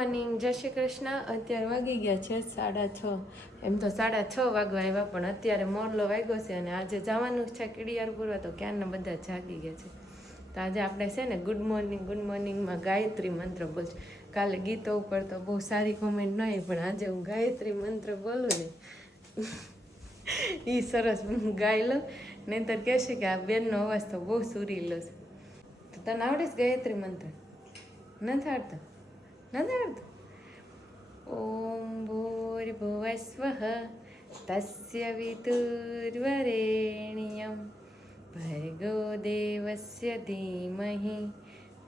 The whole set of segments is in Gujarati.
મોર્નિંગ, જય શ્રી કૃષ્ણ. અત્યારે વાગી ગયા છે 6:30. એમ તો 6:30 વાગવા આવ્યા, પણ અત્યારે મોરલો વાગ્યો છે અને આજે જવાનું છે કીડિયાર પૂરવા, તો ક્યારના બધા જાગી ગયા છે. તો આજે આપણે છે ને ગુડ મોર્નિંગમાં ગાયત્રી મંત્ર બોલશું. કાલે ગીતો ઉપર તો બહુ સારી કોમેન્ટ ન આવી, પણ આજે હું ગાયત્રી મંત્ર બોલું ને એ સરસ ગાઈ લો, નહીંતર કહેશે કે આ બેનનો અવાજ તો બહુ સુરીલો છે. તો તને આવડે છે ગાયત્રી મંત્ર? નથી આવડતો? નથી આવડતું? ઓમ ભૂર્ભુવસ્વઃ તસ્ય વિતુર્વરેણ્યમ ભર્ગો દેવસ્ય ધીમહિ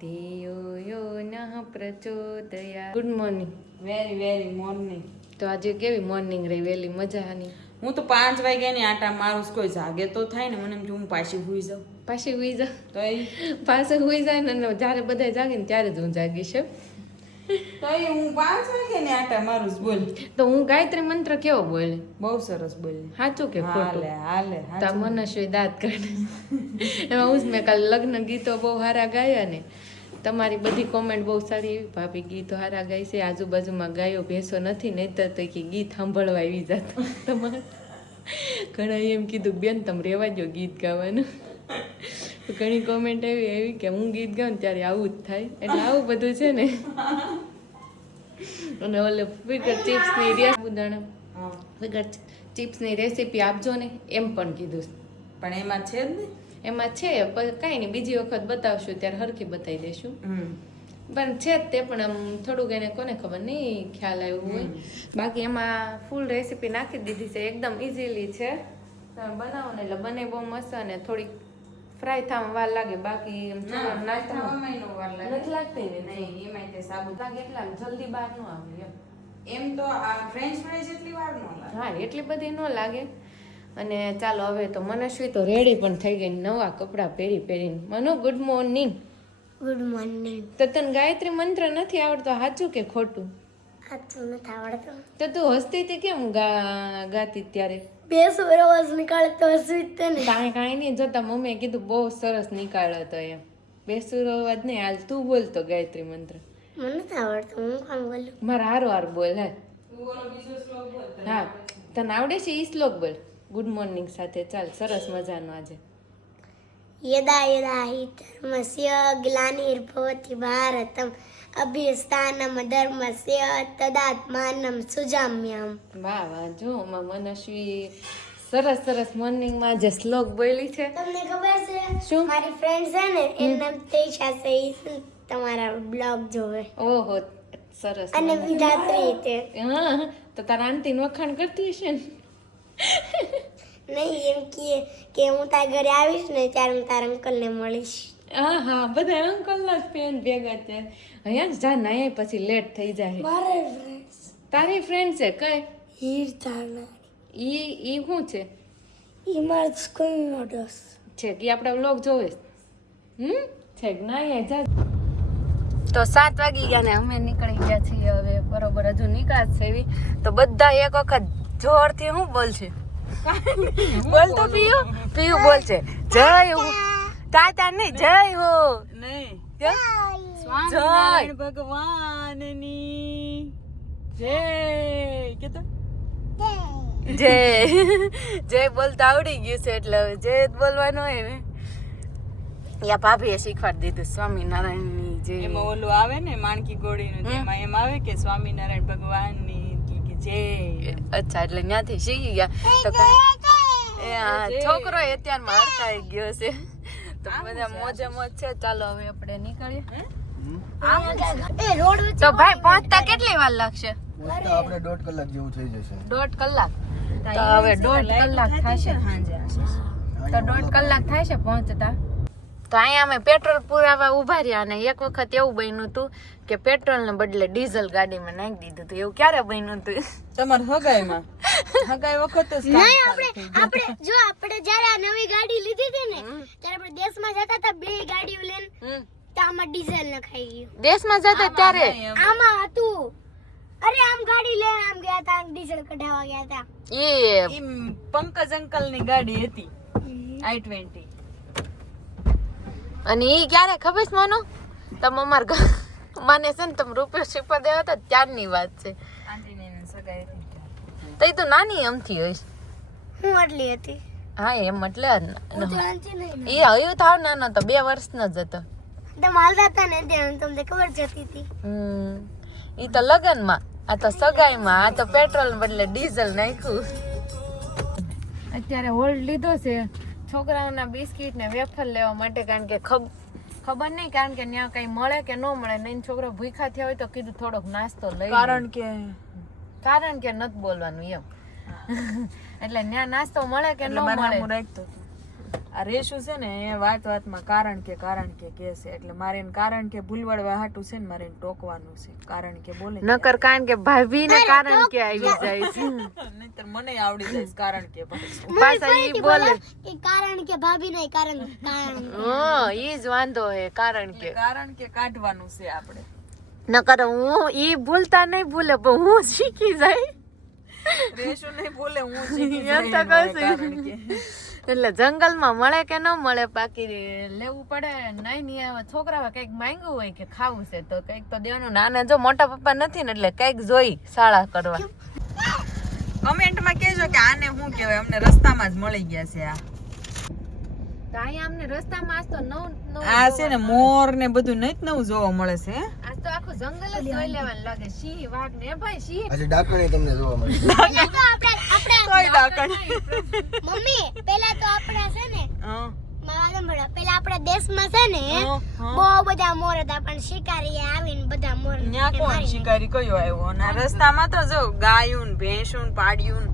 ધિયો યો નઃ પ્રચોદયાત્. Good morning. Very morning. તો આજે કેવી મોર્નિંગ રહી? વહેલી મજાની? હું તો 5 વાગ્યાની આટા મારું, કોઈ જાગે તો થાય ને. મને એમ કે હું પાછી હુઈ જાઉં. પાછી હુઈ જા? તો પાછળ હુઈ જાય ને જ્યારે બધા જાગે ને ત્યારે જ હું જાગીશ. તો હું 5 વાગ્યાની આટા મારું. બોલ. તો હું ગાયત્રી મંત્ર કેવો બોલે? બહુ સરસ બોલે. સાચું કે ખોટું? હાલે તા મનસ્વી દાંત કાઢે. એમાં હું મેં કાલે લગ્ન ગીતો બહુ સારા ગાયા ને, તમારી બધી કોમેન્ટ બહુ સારી એવી, ભાભી ગીતો સારા ગાય છે, આજુબાજુમાં ગાયો ભેંસો નથી, નહીતર તો કે ગીત સાંભળવા આવી જતા તમારે. ઘણા એમ કીધું બેન તમે રહેવા દો ગીત ગાવાનું. ઘણી કોમેન્ટ એવી કે હું ગીત ગાઉં ત્યારે આવું જ થાય, એટલે આવું બધું છે ને. અને ઓલે ફિગર ચિપ્સની સાબુદાણા ફિગર ચિપ્સની રેસીપી આપજો ને એમ પણ કીધું. પણ એમાં છે જ ને. એમાં છે, પણ કાંઈ નહીં, બીજી વખત બતાવશું ત્યારે હરખી બતાવી દઈશું. પણ છે જ તે, પણ આમ થોડુંક એને કોને ખબર નહીં ખ્યાલ આવ્યું હોય. બાકી એમાં ફૂલ રેસીપી નાખી દીધી છે, એકદમ ઇઝીલી છે. તમે બનાવો ને એટલે બને બહુ મસ્ત, અને થોડીક ફ્રાય થવામાં વાર લાગે. બાકી નથી લાગતી ને? નહીં, એમાં તે સાબુ લાગે એટલા જલ્દી બહાર ન આવે એમ તો આ ફ્રેન્ચ ફ્રાઈઝ એટલી વાર ન લાગે. હા, એટલી બધી ન લાગે. અને ચાલો હવે તો મનસ્વી તો રેડી પણ થઈ ગઈ, નવા કપડાં પહેરીને. Manu good morning. Good morning. તો તને ગાયત્રી મંત્ર નથી આવડતો, સાચું કે ખોટું? સાચું નથી આવડતું. તો તું હસતી હતી કેમ ગાતી ત્યારે? બેસો અવાજ નીકાળતો હસવી જ ને. કાંઈ નહીં, જોતા મમ્મીએ કીધું બહુ સરસ નીકાળ્યો હતો એમ. બેસુરો અવાજ નહીં, હાલ તું બોલતો ગાયત્રી મંત્ર. મને નથી આવડતું, હું કોણ બોલું? મારા હારો બોલ. હા, તને આવડે છે ઈ શ્લોક બોલ ગુડ મોર્નિંગ સાથે. ચાલ, સરસ મજાનો આજે. યદા યદા હિ ધર્મસ્ય ગ્લાનિર્ભવતિ ભારતમ અભ્યસ્થાનમ ધર્મસ્ય તદાત્માનમ સુજામ્યહમ. વાહ વાહ, જો મનસ્વી સરસ મોર્નિંગમાં જે શ્લોક બોલી છે. તમને ખબર છે શું? મારી ફ્રેન્ડ છે ને, એનું નામ તેશા છે, ઈ તમારા બ્લોગ જોવે. ઓહો, સરસ. અને વિધાત્રી છે. હા, તો તારા આંટી વખાણ કરતી હશે ને? નહીં, એમ કે હું તારા ઘરે આવીશ ને ત્યારે હું તારા અંકલને મળીશ. હા, બધા અંકલના જ ફ્રેન્ડ ભેગા છે. અહીંયા જા ના, પછી લેટ થઈ જાય. મારે ફ્રેન્ડ્સ તારી ફ્રેન્ડ છે કઈ? હીરધારણા ઈ શું છે? ઈ મારા સ્કૂલનો દોસ્ત છે કે આપણા વ્લોગ જોવે છે કે ના? જા. તો 7 વાગી ગયા ને અમે નીકળી ગયા છીએ હવે. બરોબર, હજુ નીકળશે એવી. તો બધા એક વખત જોરથી શું બોલશે? બોલ તો પીયુ બોલશે જય હો. તાતા નહીં, જય હો. નહીં, જય સ્વામિનારાયણ ભગવાનની જય. કે તો જય બોલતા આવડી ગયું છે, એટલે હવે જય બોલવાનું હોય ને. યા ભાભીએ શીખવાડી દીધું સ્વામિનારાયણની જય. એમાં ઓલું આવે ને માણકી ગોળીનું, તેમાં એમ આવે કે સ્વામિનારાયણ ભગવાનની જય. અચ્છા, એટલે ત્યાંથી શીખી ગયા. તો છોકરો અત્યારમાં હડકાઈ ગયો છે. તો બધા મોજે મોજ છે. ચાલો હવે આપણે નીકળીએ. તો ભાઈ પહોંચતા કેટલી વાર લાગશે? આપણે 1.5 કલાક જેવું થઈ જશે. 1.5 કલાક? તો હવે 1.5 કલાક થશે. તો 1.5 કલાક થાય છે પહોંચતા. તો અહીંયા અમે પેટ્રોલ પુરાવા ઉભા રહ્યા, અને એક વખત એવું બન્યું હતું કે પેટ્રોલને બદલે ડીઝલ ગાડીમાં નાખી દીધું હતું. એવું ક્યારે બન્યું હતું? તમારે હગાઈમાં હગાઈ વખત જ આપણે જ્યારે આ નવી ગાડી લીધી હતી ને, ત્યારે આપણે દેશમાં જતા હતા 2 ગાડીઓ લઈને, તો આમાં ડીઝલ નખાઈ ગયું. દેશમાં જતા ત્યારે આમાં હતું. અરે આમ ગાડી લઈને આમ ગયા હતા, ડીઝલ કઢાવવા ગયા હતા. એ પંકજ અંકલ ની ગાડી હતી i20. અને ઈ ક્યારે ખબર છે? માનો તમે મને છે ને તમે રૂપિયો શીપા દેવા હતા ત્યારની વાત છે. આંટીને એને સગાઈ હતી. તઈ તો નાની એમથી હોઈશ. હું આટલી હતી હા એમ એટલે હું તો નાનથી નહીં એ હયું થાવ નાનો તો 2 વર્ષનો જ હતો. તમે હાલતા હતા ને ત્યાં તમને ખબર જતી હતી ઈ તો લગનમાં, આ તો સગાઈમાં, આ તો પેટ્રોલ બદલે ડીઝલ નાખ્યું. અત્યારે હોલ્ડ લીધો છે છોકરાઓના બિસ્કિટ ને વેફર લેવા માટે, કારણ કે ખબર નહીં, કારણ કે ત્યાં કઈ મળે કે ન મળે. નહીં છોકરો ભૂખા થયા હોય તો કીધું થોડોક નાસ્તો લઈ લે. કારણ કે નથી બોલવાનું એમ. એટલે ત્યાં નાસ્તો મળે કે ન એટલે મળે. મારે રાખતો હતો. આ રેશુ છે ને એ વાતમાં કારણ કે કહે છે, એટલે મારે એને કારણ કે ભૂલવડવા હાટું છે ને મારે એને ટોકવાનું છે. કારણ કે બોલે નકર કારણ કે ભાભી ને કારણ કે આવી જાય છે. નહીંતર મને આવડી જાય છે કારણ કે પાછું. પાછા ઈ બોલે કે કારણ કે ભાભી નહીં કારણ ઈ જ વાંધો હે. કારણ કે કાઢવાનું છે આપણે. નકર હું ઈ ભૂલતા નહીં ભૂલે પણ હું શીખી જાય. રેશુ નહીં બોલે હું શીખી એમ તો જાય કહું છું. કારણ કે એટલે જંગલમાં મળે કે ન મળે બાકી લેવું પડે. નહીં હવે છોકરા કઈક માંગ્યું હોય કે ખાવું છે તો કઈક તો દેવાનું. નાના જો મોટા પપ્પા નથી ને એટલે કઈક જોઈ શાળા કરવા. કમેન્ટમાં કહેજો કે આને શું કહેવાય, અમને રસ્તામાં જ મળી ગયા છે આ. તો અહીંયા અમને રસ્તામાં આજ તો નવું આ છે ને મોર ને બધું નવું જોવા મળે છે. આજ તો આખું જંગલ જ જોઈ લેવાનું લાગે. સિંહ વાઘ ને ભાઈ સિંહ આજે ડાકણી તમને જોવા મળે. કઈ ડાકણ? મમ્મી પેલા તો આપણા છે ને હા. મારા સાંભળો, પેલા આપણા દેશમાં છે ને બહુ બધા મોર હતા પણ શિકારી આવીને બધા મોર ન્યા કોણ શિકારી કયો આવ્યો? અને આ રસ્તામાં તો જો ગાયું ને ભેંસું ને પાડ્યું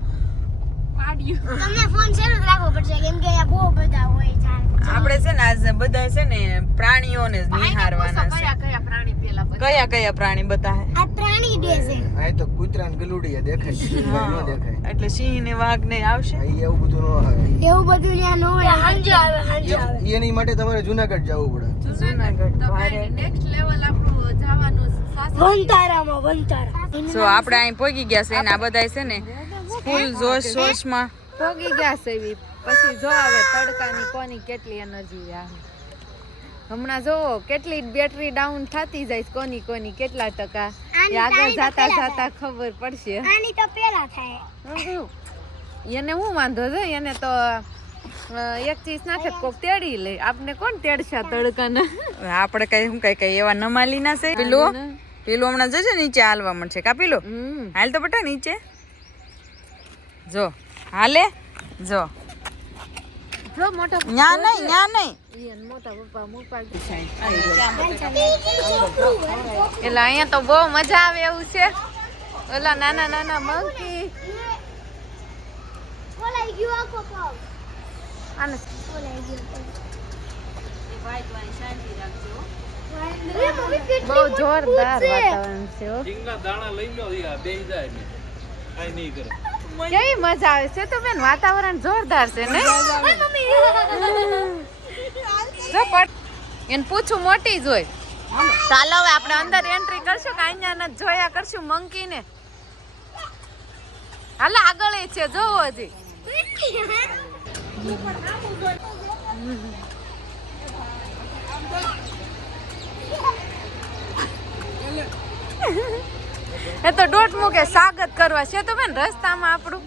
તમને ફોન શરૂ જ રાખવો પડશે કેમ કે અહીંયા બહુ બધા હોય ઝાડ. આપણે છે ને આજ બધા છે ને પ્રાણીઓને જ નિહાળવાના છે. કયા પ્રાણી પેલા કયા પ્રાણી બતાવે? આ પ્રાણી ડે છે અહીં તો કૂતરા ને ગલુડિયા દેખાય, સિંહ ન દેખાય. એટલે સિંહ ને વાઘ ને આવશે. અહીં એવું બધું ન આવે. એવું બધું ત્યાં ન હોય. હાંજે આવે એની માટે તમારે જુનાગઢ જવું પડે. જુનાગઢ ભારે. નેક્સ્ટ લેવલ આપણું જવાનું વંતારામાં વંતારા સો આપણે અહીં પહોંચી ગયા છે ને આ બધા છે ને ફૂલ જોશમાં પોગી ગયા છે એવી. પછી જો આવે તડકાની કોની કેટલી એનર્જી આવે. હમણાં જોવો કેટલી બેટરી ડાઉન થતી જાય છે, કોની કેટલા ટકા. એ આગળ જાતા ખબર પડશે. આની તો પેલા થાય. એને શું વાંધો છે, એને તો એક ચીજ નાખે કોક તેડી લે. આપને કોણ તેડશે તડકાને? આપણે કઈ એવા નમાલી ના છે. પેલું હમણાં જશે નીચે હાલવા મળશે. કા પેલું હાલ તો બટા નીચે જો હાલે જો મોટા ન્યા નહીં મોટા પપ્પા મોટા એટલે અહીંયા તો બહુ મજા આવે એવું છે. ઓલા નાના મંકી બોલાઈ ગયો આખો પગ. અને બોલાઈ ગયો. બહુ જોરદાર વાતાવરણ છે હો. કેવી મજા આવે છે તો બેન, વાતાવરણ જોરદાર છે ને. જો એને પૂછું મોટી જોઈ. ચાલો હવે આપણે અંદર એન્ટ્રી કરશું કે અહીંયા જોયા કરશું મંકી ને. હાલ આગળ છે જોવો હજી. એ તો દોઢ મૂકે સ્વાગત કરવા છે તો બેન રસ્તામાં આપણું.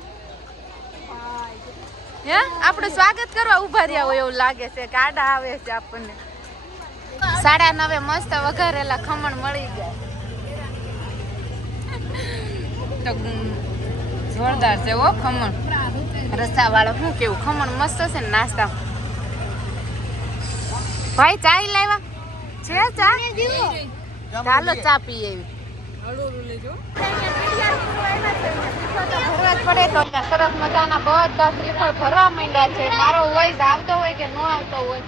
હે આપણું સ્વાગત કરવા ઉભા રહ્યા હોય એવું લાગે છે કે આડા આવે છે આપણને. 9:30 મસ્ત વઘારેલા ખમણ મળી ગયા. તો જોરદાર છે ઓ ખમણ. રસ્તા વાળો શું કેવું ખમણ મસ્ત છે ને નાસ્તા. ભાઈ ચા લાવ્યા છે? ચા ચાલો ચા પીએ એવી. ભરવા જ પડે તો સરસ મજાના બધા શ્રીફળ ભરવા માંડ્યા છે. મારો વોઇસ આવતો હોય કે ન આવતો હોય.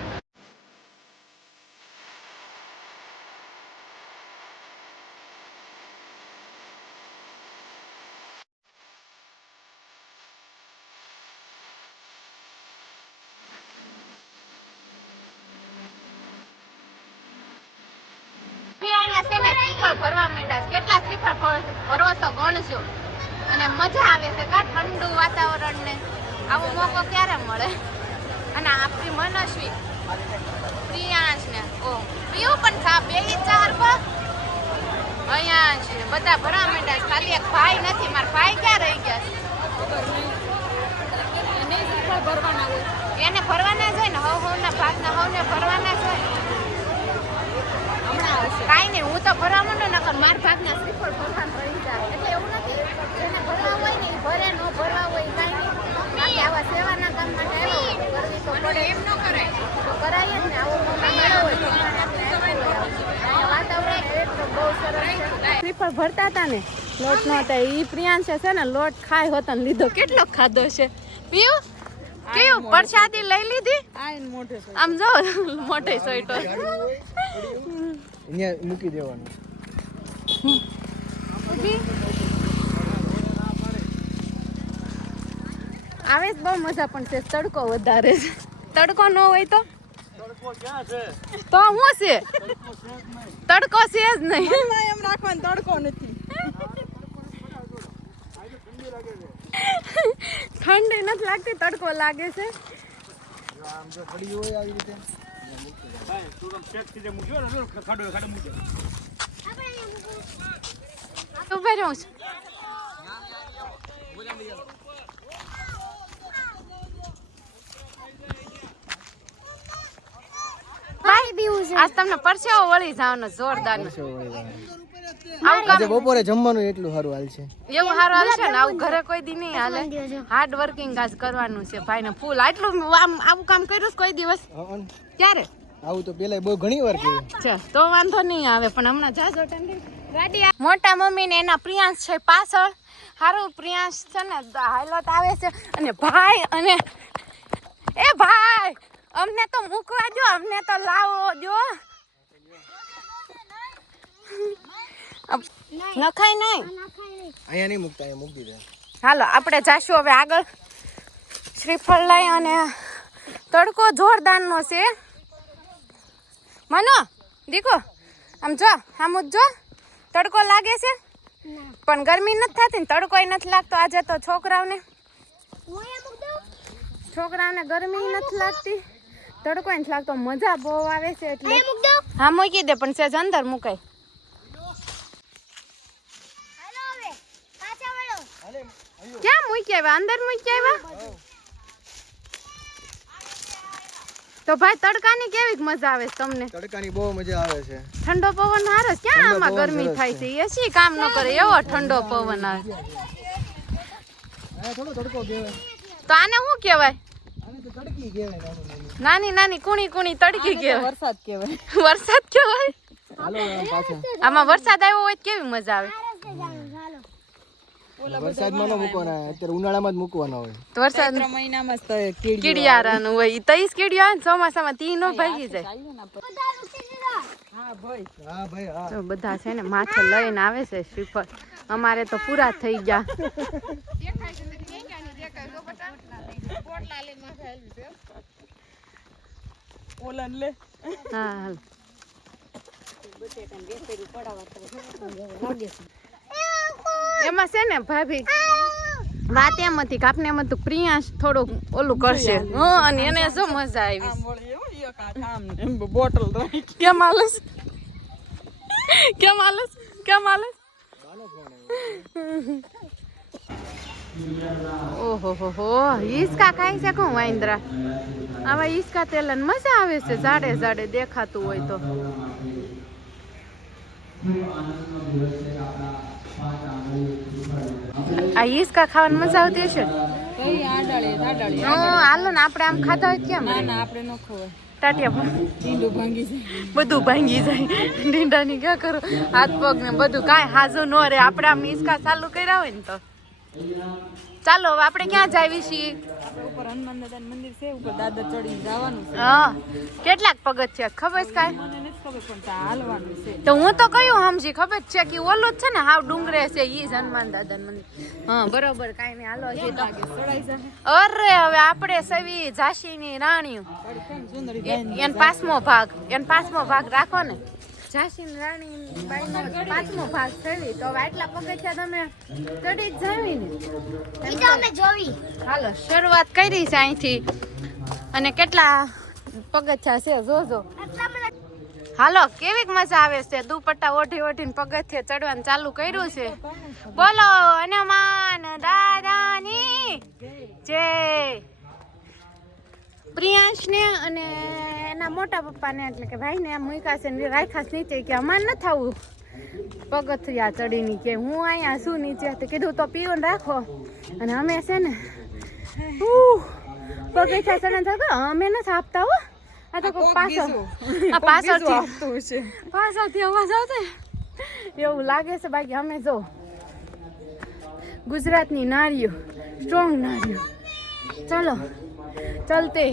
ભરવા માંડ્યા કેટલા શ્રીફળ ભરો તો ગણશો. અને મજા આવે છે કા ઠંડુ વાતાવરણ ને આવો મોકો ક્યારે મળે. અને આપણી મનસ્વી પ્રિયાંશ ને ઓ પીવું પણ ચા 2-4 પર અહીંયા છે બધા ભરવા માંડ્યા છે. ખાલી એક ભાઈ નથી. મારા ભાઈ ક્યાં રહી ગયા છે? એને ભરવાના જ હોય ને હવના ભાગના હવને ભરવાના જ હોય. કાંઈ નહીં, હું તો ભરવા માંડું નકર માર ભાગના શ્રીફળ ભરવાનું રહી જાય. એટલે એવું નથી, જેને ભરવા હોય ને એ ભરે, ન ભરવા હોય કાંઈ નહીં. બાકી આવા સેવાના કામ માટે આવ્યા હોય કરવી તો પડે. એમ ન કરાય તો કરાય જ ને. આવો મોકો મળ્યો હોય તો અહીંયા વાતાવરણ એટલું બહુ સરસ છે. શ્રીફળ ભરતા હતા ને લોટ નો હતા એ પ્રિયાંશે છે ને લોટ ખાય હોતો ને લીધો. કેટલો ખાધો છે પીયું? કેવું પ્રસાદી લઈ લીધી? આમ જો મોટે સોઈટો અહીંયા મૂકી દેવાનું. આવે જ બહુ મજા પણ છે. તડકો વધારે છે. તડકો ન હોય તો તો શું છે? તડકો છે જ નહીં. એમ રાખવાનો તડકો નથી. ઠંડી નથી લાગતી, તડકો લાગે છે. આમ જો પડી હોય આવી રીતે ઉભા રહું છું. આજ તમને પરસેવો વળી જવાનો જોરદાર. આજે બપોરે જમવાનું એટલું સારું હાલ છે. એવું સારું હાલશે ને. આવું ઘરે કોઈ દી નહીં હાલે. હાર્ડ વર્કિંગ આજ કરવાનું છે ભાઈ ને ફૂલ. આટલું આવું કામ કર્યું છે કોઈ દિવસ? ક્યારે? આવું તો પેલા બહુ ઘણી વાર કર્યું છે તો વાંધો નહીં આવે. પણ હમણાં જાજો ગાડી મોટા મમ્મી ને એના પ્રિયાંશ છે પાછળ. સારું પ્રિયાંશ છે ને હાલત આવે છે. અને ભાઈ અને એ ભાઈ અમને તો મૂકવા દો, અમને તો લાવો દો. નખાય નહીં. અહીંયા નહીં મૂકતા, અહીંયા મૂકી દે. હાલો આપણે જાશું હવે આગળ. શ્રીફળ લઈ અને તડકો જોરદારનો છે. મનો દીકો આમ જો આમ જ જો તડકો લાગે છે પણ ગરમી નથી થતી ને તડકોય નથી લાગતો. આજે તો છોકરાઓને ગરમી નથી લાગતી, તડકોય નથી લાગતો. મજા બહુ આવે છે એટલે હા મૂકી દે પણ સેજ અંદર મુકાય. ક્યાં મૂકી આવ્યા? અંદર મૂકી આવ્યા તો ભાઈ તડકાની કેવી મજા આવે છે તમને? તડકાની બહુ મજા આવે છે. ઠંડો પવન હારે છે. ક્યાં આમાં ગરમી થાય છે? એસી કામ ન કરે એવો ઠંડો પવન આવે. થોડો તડકો કહેવાય તો આને શું કહેવાય? આને તો તડકી કહેવાય. નાની નાની કુણી કુણી તડકી કહેવાય. વરસાદ કહેવાય. વરસાદ કહેવાય. હાલો પાછા. આમાં વરસાદ આવ્યો હોય તો કેવી મજા આવે. વરસાદમાં ન મૂકવાના, અત્યારે ઉનાળામાં જ મૂકવાના હોય. તો વરસાદ મહિનામાં જ કીડિયારાનું હોય. તઈસ કીડિયા હોય ને ચોમાસામાં તી નો ભાગી જાય. હા ભાઈ હા. તો બધા છે ને માથે લઈને આવે છે શ્રીફળ. અમારે તો પૂરા થઈ ગયા. હા હાલ. એમાં છે ને ભાભી વાત એમ હતી કે આપને એમ હતું પ્રિયાંશ થોડુંક ઓલું કરશે. અને એને જો મજા આવી. બોટલ કેમ હાલસ? કેમ હાલસ? કેમ હાલસ? ઓહો હો હિસકા ખાઈ છે કોણ વાંદરા? આવા હિસકા તેલન મજા આવે છે. જાડે જાડે દેખાતું હોય તો. આ હિસકા ખાવાની મજા આવતી હશે. હાલો ને આપણે આમ ખાતા હોય કેમ? આપણે ન ખવાય. ટાટિયા ઢીંડું ભાંગી જાય. બધું ભાંગી જાય. ઢીંડાની ક્યાં કરો? હાથ પગ ને બધું કાંઈ હાજુ ન રહે. આપણે આમ હિસકા ચાલુ કર્યા હોય ને તો. ચાલો હવે આપણે ક્યાં જાવી છીએ? ઉપર હનુમાન દાદાનું મંદિર છે, ઉપર દાદર ચડીને જવાનું છે. હા કેટલાક પગથિયા ખબર છે કાંઈ? મને નથી ખબર પણ ત્યાં હાલવાનું છે. તો હું તો કયું સમજી ખબર છે કે ઓલું જ છે ને હાવ ડુંગરે છે ઈ જ હનુમાન દાદાનું મંદિર. હા બરોબર કાંઈ નહીં હાલો હજી તો. ચડાઈ જાય. અરે હવે આપણે સવી ઝાંસીની રાણીઓ એન પાંચમો ભાગ રાખો ને. ઝાંસીની રાણી બાઈનો 5મો ભાગ થવી તો હવે આટલા પગથિયા તમે ચડી જ જાવી ને. હાલો શરૂઆત કરી છે અહીંથી અને કેટલા પગથિયા છે જોજો. હાલો કેવીક મજા આવે છે દુપટ્ટા ઓઢી ઓઢીને પગથિયે ચડવાનું ચાલુ કર્યું છે બોલો હનુમાન દાદાની જય પ્રિયાંશ ને અને એના મોટા પપ્પાને એટલે કે ભાઈને એમ મૂક્યા છે ને રાખ્યા છે નીચે કે અમારે ન થવું પગથિયા ચડીની કે હું અહીંયા શું નીચે તો કીધું તો પીવું રાખો અને અમે છે ને પગથિયા ચડે થતો અમે નથી આપતા હો આ તો પાછળથી અવાજ આવતો એવું લાગે છે બાકી અમે જો ગુજરાતની નારીઓ સ્ટ્રોંગ નારીઓ ચાલો ચલતે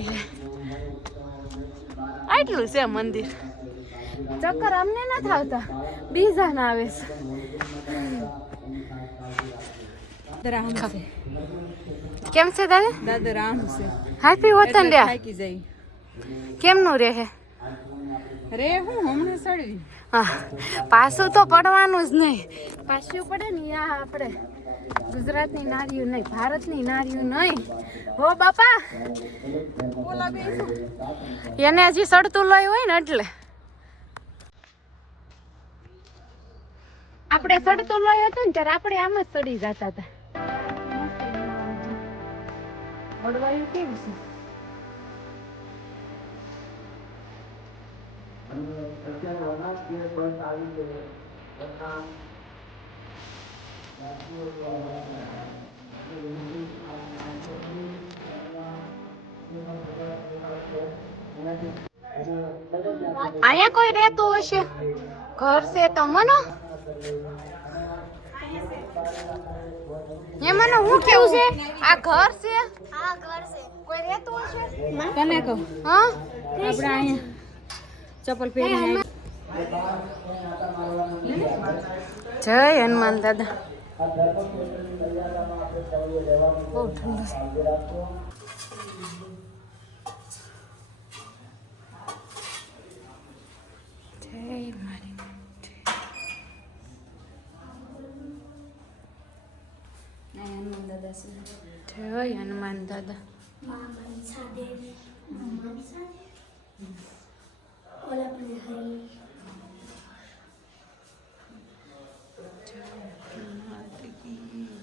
આટલું છે મંદિર ચક્કર અમને નથી આવતા બીજા ના આવે છે કેમ છે દાદા દાદા રામ છે હેપી હોતન રે થાકી જાય કેમનું રહે રે હું હમણાં સડવી હા પાછું તો પડવાનું જ નહીં પાછું પડે ને આ આપણે ગુજરાતની નારીઓ નહીં ભારતની નારીઓ નહીં હો બાપા એને હજી સડતું લઈ હોય ને એટલે આપણે સડતું લઈ હતું ને ત્યારે આપણે આમ જ સડી જતા હતા અડવાયું કેવું છે અહીંયા કોઈ રહેતું હશે ઘર છે તો મનો એ મને હું કેવું છે આ ઘર છે હા ઘર છે કોઈ રહેતું હશે તને કહું હા આપણે અહીંયા ચપ્પલ પહેરીને જય હનુમાન દાદા બહુ ઠંડુ જય મારી જય હનુમાન દાદા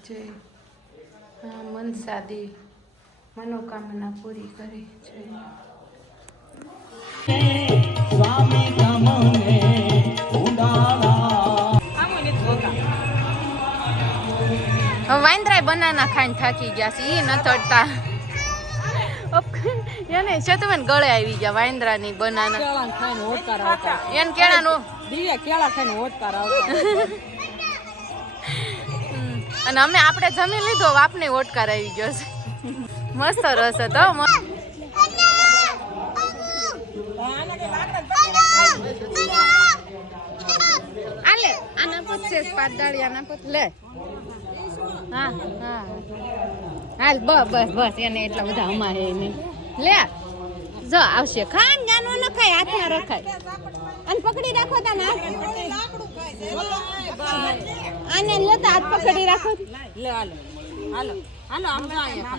જય હા મનસા દેવી મનોકામના પૂરી કરે છે વાંદરાય બનાના ખાઈને થાકી ગયા છે ઈ ન તડતા એને છે તમે ગળે આવી ગયા વાંદરાની બનાના કેળા ખાઈને ઓટકાર આવતા એને કેળાનો દિવ્યા કેળા ખાઈને ઓટકાર આવતા અને અમે આપણે જમી લીધો આપને ઓટકાર આવી ગયો છે મસ્ત રસ હતો આલે આના પૂછે પાદાળી આના પૂછ લે હા હા હાલ બસ એને એટલા બધા અમારે નહીં લે જો આવશે ખાન ગાનો ન ખાય હાથમાં રખાય અને પકડી રાખો તા ના આને લેતા હાથ પકડી રાખો લે હાલો હાલો હાલો આમ જો અહીંયા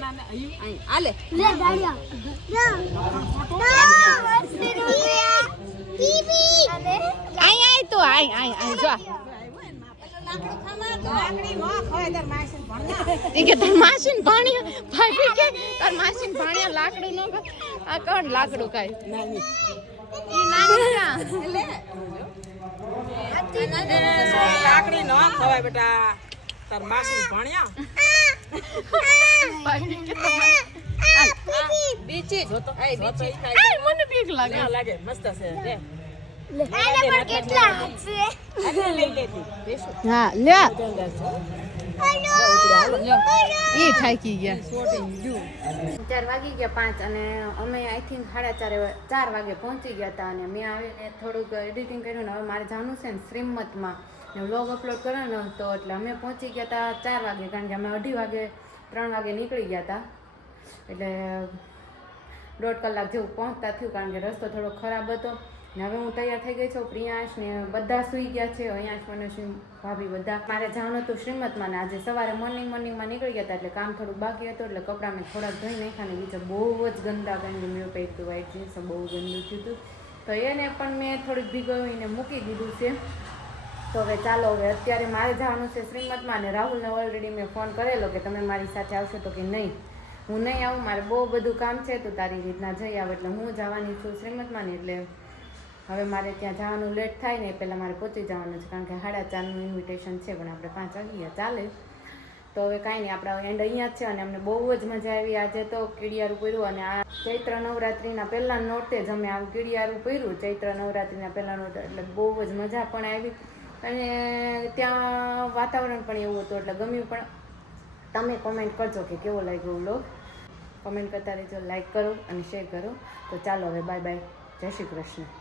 હાલે લે ગાડિયા આય તો આય જો કે તાર માસીન ભાણિયા ભાઈ કે તાર માસીન ભાણિયા લાકડું ન આ કોણ લાકડું કાય નાની ઈ નાની લાકડી ન ખવાય બેટા તાર માસી ભણ્યા બીચી જોતો એ બીચી ખાય મને બીક લાગે લાગે મસ્ત છે દે આને પણ કેટલા હાથ છે આગળ લઈ લેતી બેસો હા લે ઈ થાકી ગયા 4 વાગી ગયા 5 અને અમે આઈ થિંક 4:30 વાગે પહોંચી ગયા હતા અને મેં આવીને થોડુંક એડિટિંગ કર્યું ને હવે મારે જવાનું છે ને શ્રીમતમાં ને વ્લોગ અપલોડ કરવાનો હતો એટલે અમે પહોંચી ગયા હતા 4 વાગે કારણ કે અમે 2:30 વાગે 3 વાગે નીકળી ગયા હતા એટલે 1.5 કલાક જેવું પહોંચતા થયું કારણ કે રસ્તો થોડો ખરાબ હતો ને હવે હું તૈયાર થઈ ગઈ છું પ્રિયાંશ ને બધા સૂઈ ગયા છે અહીંયા મનુષ્ય ભાભી બધા મારે જવાનું હતું શ્રીમતમાં ને આજે સવારે મોર્નિંગમાં નીકળી ગયા હતા એટલે કામ થોડુંક બાકી હતું એટલે કપડાં મેં થોડાક ધોઈ નાખ્યા ને બીજા બહુ જ ગંદા કારણ કે મેં પહેરતું વ્હાઈટ જીન્સ બહુ ગંદુ થયું હતું તો એને પણ મેં થોડીક ભીગવીને મૂકી દીધું છે. તો હવે ચાલો, હવે અત્યારે મારે જવાનું છે શ્રીમતમાં, અને રાહુલને ઓલરેડી મેં ફોન કરેલો કે તમે મારી સાથે આવશો, તો કે નહીં હું નહીં આવું, મારે બહુ બધું કામ છે, તો તારી રીતના જઈ આવ. એટલે હું જવાની છું શ્રીમતમાં ને, એટલે હવે મારે ત્યાં જવાનું લેટ થાય ને પહેલાં મારે પહોંચી જવાનું છે, કારણ કે 4:30નું ઇન્વિટેશન છે, પણ આપણે 5 વાગ્યા ચાલે. તો હવે કાંઈ નહીં, આપણા એન્ડ અહીંયા જ છે. અને અમને બહુ જ મજા આવી આજે તો કીડિયારું પહેર્યું, અને આ ચૈત્ર નવરાત્રિના પહેલાં નોરતે જ અમે આવું કીડિયારું પહેર્યું, ચૈત્ર નવરાત્રિના પહેલાં નોરતે, એટલે બહુ જ મજા પણ આવી. અને ત્યાં વાતાવરણ પણ એવું હતું, એટલે ગમ્યું. પણ તમે કોમેન્ટ કરજો કે કેવો લાગ્યો વ્લોગ, કોમેન્ટ કરતા રહેજો, લાઈક કરો અને શેર કરો. તો ચાલો હવે બાય બાય, જય શ્રી કૃષ્ણ.